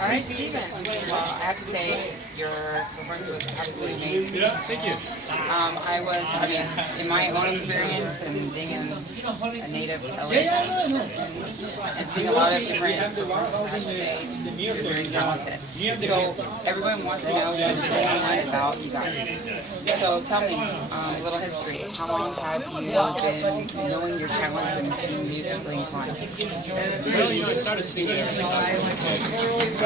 All right, Stephen. Well, I have to say your performance was absolutely amazing. Thank you. I mean, in my own experience and being a native LA and seeing a lot of different performances, I have to say you're very talented. So everyone wants to know something about you guys. So tell me a little history. How long have you been knowing your talents and being musically inclined? Well, I started singing ever since I was a kid.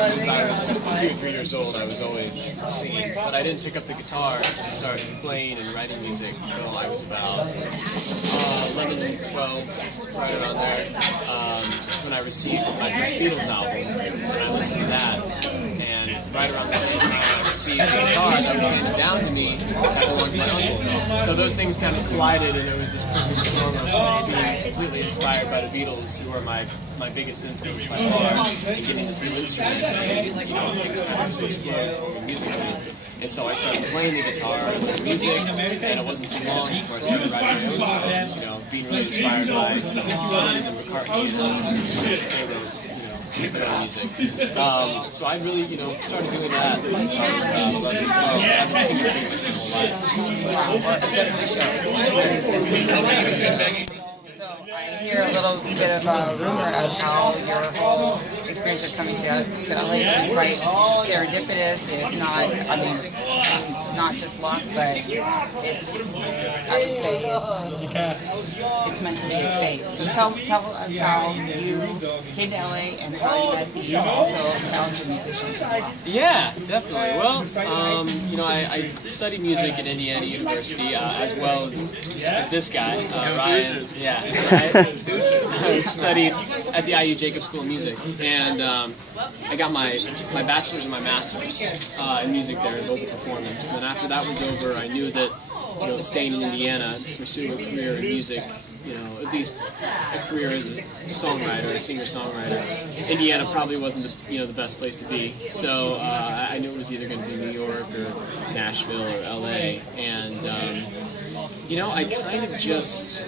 Since I was 2 or 3 years old, I was always singing. But I didn't pick up the guitar and start playing and writing music until I was about 11, 12, right around there. That's when I received my first Beatles album, and I listened to that. And right around the same time I received the guitar that was handed down to me, I belonged to my uncle. So those things kind of collided, and it was this perfect storm of being completely inspired by the Beatles, who are my biggest influence by far, and getting this new instrument, and things kind of just exploded from music to me. And so I started playing the guitar and music, and it wasn't too long before I started writing my own songs, being really inspired by Lennon and McCartney and others. They wrote, their own music. So I really, started doing that since I was 11, 12. I've been singing pretty much my whole life. So I hear a little bit of a rumor of how your whole experience of coming to LA is quite serendipitous, if not, not just luck, but it's, I would say it's meant to be, it's fate. So tell us how you came to LA and how you met these also talented musicians as well. Yeah, definitely. Well, I studied music at Indiana University as well as this guy, Ryan. Yeah, that's right. I studied at the IU Jacobs School of Music, and I got my bachelor's and my master's in music there, in vocal performance. And then after that was over, I knew that staying in Indiana to pursue a career in music, at least a career as a songwriter, a singer-songwriter, Indiana probably wasn't the best place to be. So I knew it was either going to be New York or Nashville or LA, and I kind of just.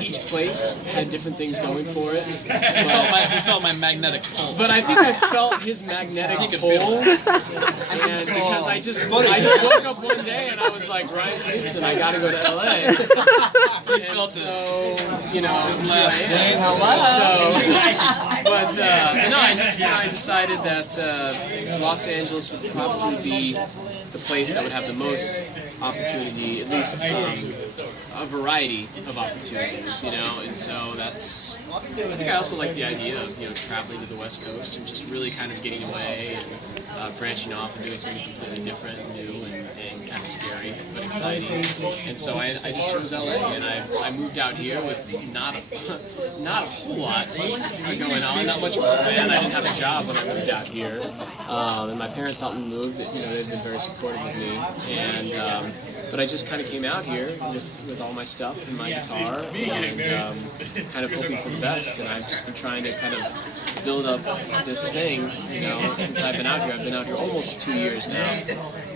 Each place had different things going for it. I felt my magnetic pull. But I think I felt his magnetic pull. And because I just woke up one day and I was like, Ryan Knudsen, I gotta go to LA. And so, I decided that Los Angeles would probably be the place that would have the most opportunity, at least a variety of opportunities, and so that's, I think I also like the idea of, traveling to the West Coast and just really kind of getting away and branching off and doing something completely different and new and kind of scary but exciting. And so I just chose LA, and I moved out here with not a whole lot going on, not much plan. I didn't have a job when I moved out here, and my parents helped me move. They've been very supportive of me, and but I just kind of came out here with all my stuff and my guitar, and kind of hoping for the best. And I've just been trying to kind of build up this thing, since I've been out here. I've been out here almost 2 years now,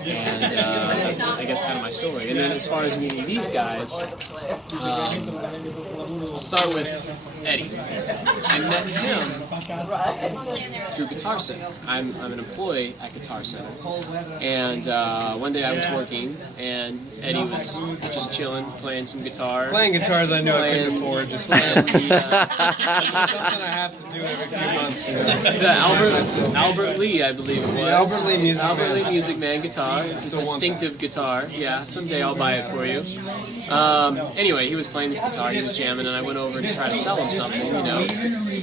and that's, I guess, kind of my story. And then as far as meeting these guys, I'll start with Eddie. I met him through Guitar Center. I'm an employee at Guitar Center, and one day I was working, and Eddie was just chilling, playing some guitar. Playing guitars, I knew I couldn't afford. Just playing something I have to do every few months. The Albert Lee, I believe it was. The Albert Lee Music Man guitar. It's a distinctive guitar. Yeah, someday I'll buy it for you. Anyway, he was playing his guitar, he was jamming, and I went over to try to sell him something,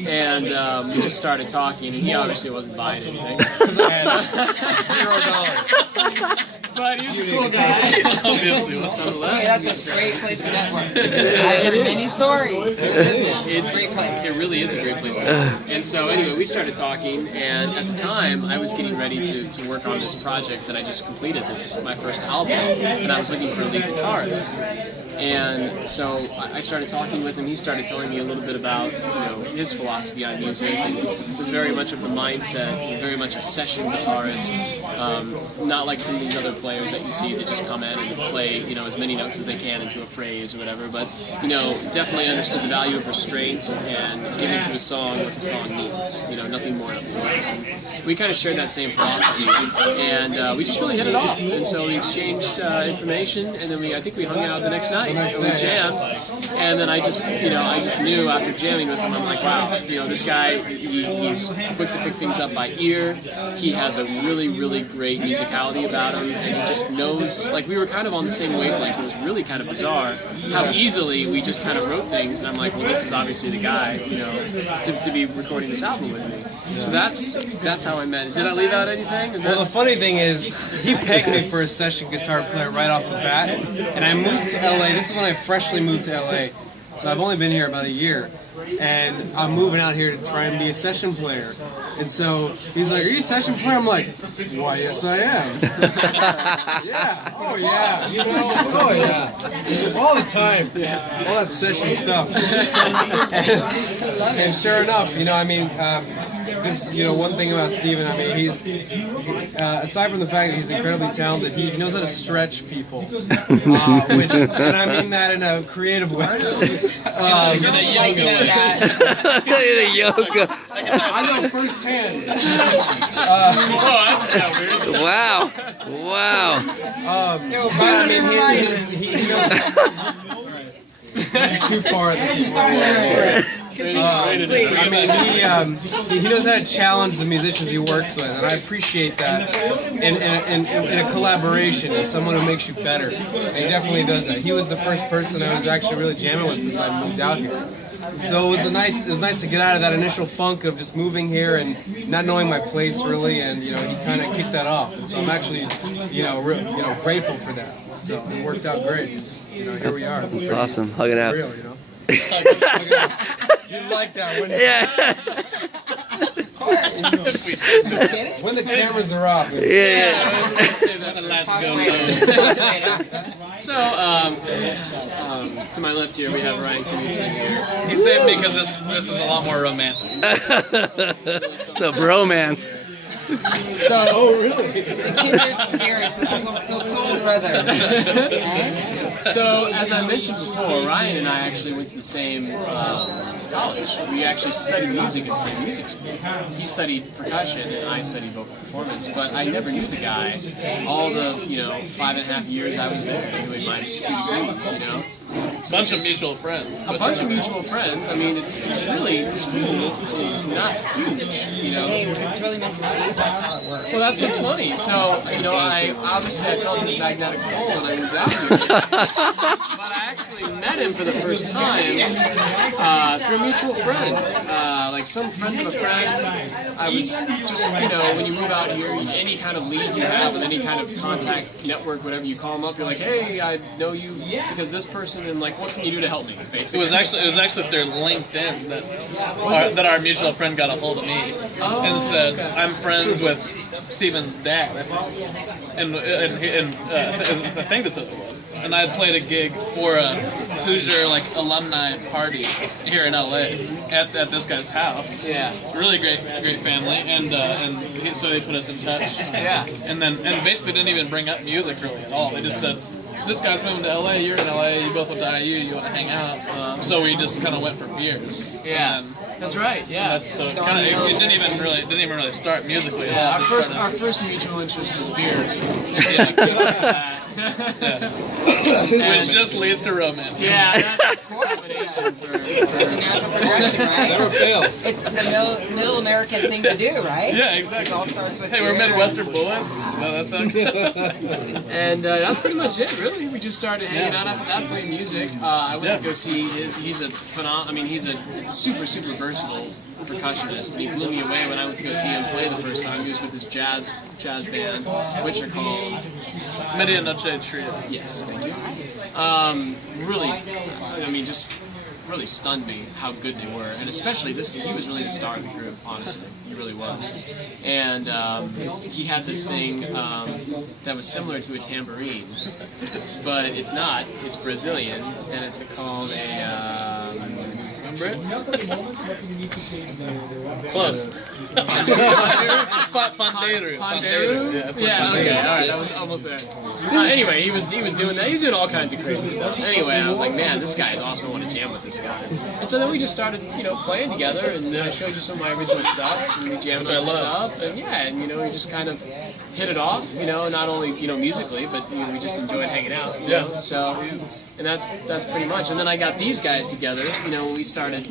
and we just started talking, and he obviously wasn't buying anything. Because I had $0. But he was a cool guy. Obviously, nonetheless. Hey, that's a great place to network. I've heard many stories. It really is a great place to network. And so anyway, we started talking, and at the time, I was getting ready to work on this project that I just completed, my first album, and I was looking for a lead guitarist. And so I started talking with him. He started telling me a little bit about his philosophy on music. And it was very much of the mindset, very much a session guitarist, not like some of these other players that you see that just come in and play as many notes as they can into a phrase or whatever. But definitely understood the value of restraints and giving to a song what the song needs. Nothing more, nothing less. And we kind of shared that same philosophy, and we just really hit it off. And so we exchanged information, and then I think we hung out the next night. We jammed, and then I just knew after jamming with him, I'm like, wow, this guy, he's quick to pick things up by ear. He has a really, really great musicality about him, and he just knows. Like, we were kind of on the same wavelength. It was really kind of bizarre how easily we just kind of wrote things, and I'm like, well, this is obviously the guy, to be recording this album with me. So that's how I met him. Did I leave out anything? Well, the funny thing is, he pegged me for a session guitar player right off the bat, and I moved to LA. This is when I freshly moved to LA, so I've only been here about a year, and I'm moving out here to try and be a session player. And so he's like, "Are you a session player?" I'm like, "Why, yes, I am." Yeah. Oh, yeah. Oh, yeah. All the time. Yeah. All that session stuff. And sure enough, just one thing about Stephen, he's aside from the fact that he's incredibly talented, he knows how to stretch people, and I mean that in a creative way. Yoga. I know firsthand. That's kind of weird. Wow. He knows. This is too far. This is where he knows how to challenge the musicians he works with, and I appreciate that in a collaboration as someone who makes you better. And he definitely does that. He was the first person I was actually really jamming with since I moved out here. So it was nice to get out of that initial funk of just moving here and not knowing my place really, and he kind of kicked that off. And so I'm actually grateful for that. So it worked out great. Here we are. That's awesome. Hug it out. Real, You like that, wouldn't you? Yeah. When the cameras are off. So, to my left here, we have Ryan Knudsen here. He saved me because this is a lot more romantic. The bromance. So, The kindred spirits, the soul brother. So, as I mentioned before, Ryan and I actually went to the same college. We actually studied music at the same music school. He studied percussion and I studied vocal performance, but I never knew the guy all the 5.5 years I was there doing my 2 degrees. A bunch of mutual friends. A bunch of mutual friends. I mean, it's really, the school is not huge, Hey, it's really meant to be. That's how it works. Well, that's what's funny. So, I felt this magnetic pull and I moved out here. But I actually met him for the first time through a mutual friend. Like some friend of a friend. I was just, when you move out here, any kind of lead you have and any kind of contact network, whatever you call them up, you're like, hey, I know you because this person, and like, what can you do to help me? Basically, It was actually through LinkedIn that our mutual friend got a hold of me and said, okay. I'm friends with Stephen's dad, and I think that's what it was. And I had played a gig for a Hoosier alumni party here in LA at this guy's house. Yeah. Really great family, and so they put us in touch. Yeah. And basically didn't even bring up music really at all. They just said, this guy's moving to LA, you're in LA, you both went to IU, you want to hang out. So we just kind of went for beers. Yeah. And That's right. Yeah. that's so kind of it didn't even really start musically. Yeah, It our just first started- mutual interest was beer. which just leads to romance. Yeah, that's a combination for It's a natural progression, right? Never fails. It's the middle American thing to do, right? Yeah, It exactly. all starts with Hey, we're beer. Midwestern boys. No, that's okay. And that's pretty much it, really. We just started hanging out after that, playing music. I went to go see he's a he's a super, super versatile percussionist, and he blew me away when I went to go see him play the first time. He was with his jazz band, which are called MirandaMedia1 Trio. Yes, thank you. Really, just really stunned me how good they were, and especially this kid. He was really the star of the group, honestly. He really was. And he had this thing that was similar to a tambourine, but it's not. It's Brazilian, and it's called a... remember it? Close. Pandeiro. Yeah, okay, alright, that was almost there. Anyway, he was doing that. He was doing all kinds of crazy stuff. Anyway, I was like, man, this guy is awesome. I want to jam with this guy. And so then we just started, playing together, and I showed you some of my original stuff, and we jammed on some stuff, and we just kind of hit it off, not only, musically, but we just enjoyed hanging out, so, and that's pretty much. And then I got these guys together, when we started,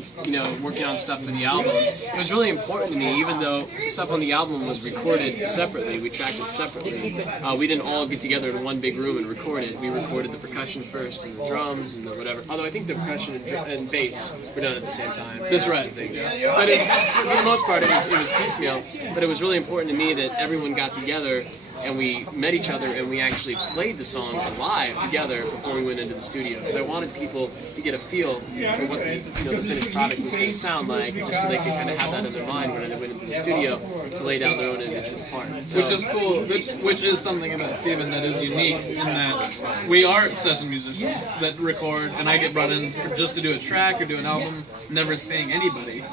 working on stuff for the album. It was really important to me, even though stuff on the album was recorded separately, we tracked it separately. We didn't all get together in one big room and record it. We recorded the percussion first, and the drums, and the whatever. Although I think the percussion and bass were done at the same time. That's right. But for the most part, it was piecemeal. But it was really important to me that everyone got together and we met each other and we actually played the songs live together before we went into the studio, because I wanted people to get a feel for what the finished product was going to sound like, just so they could kind of have that in their mind when they went into the studio to lay down their own individual part. So, which is cool, which is something about Stephen that is unique in that we are session musicians that record, and I get brought in just to do a track or do an album, never seeing anybody,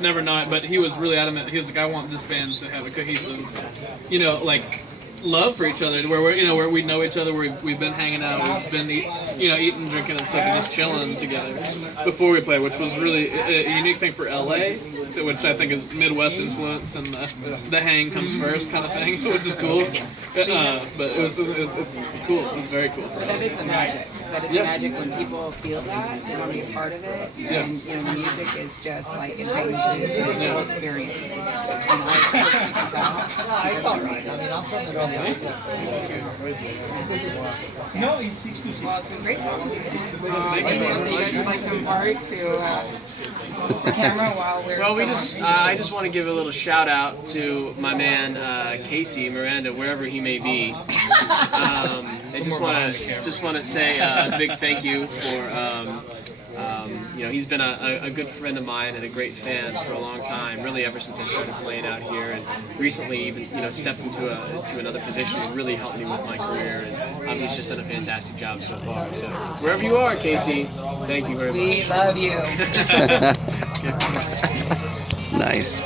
never not, but he was really adamant. He was like, I want this band to have a cohesive, love for each other, where where we know each other, where we've been hanging out, we've been eating, drinking and stuff, and just chilling together before we play, which was really a unique thing for LA, which I think is Midwest influence, and the hang comes first kind of thing, which is cool. But it's cool. It's very cool for us. That is the magic. That is the magic when people feel that and want to be a part of it. And music is just like it brings in the whole experience. And I hope you can tell. It's all right. I mean, I'm from the North. No, he's 6 to 6. Well, it's been great talking to you. So you guys would like to impart to the camera while we're... Well, I just want to give a little shout out to my man Casey Miranda, wherever he may be. I just want to say a big thank you for he's been a good friend of mine and a great fan for a long time, really ever since I started playing out here, and recently even stepped into another position and really helped me with my career, and he's just done a fantastic job so far. So wherever you are, Casey, thank you very much. We love you. Nice.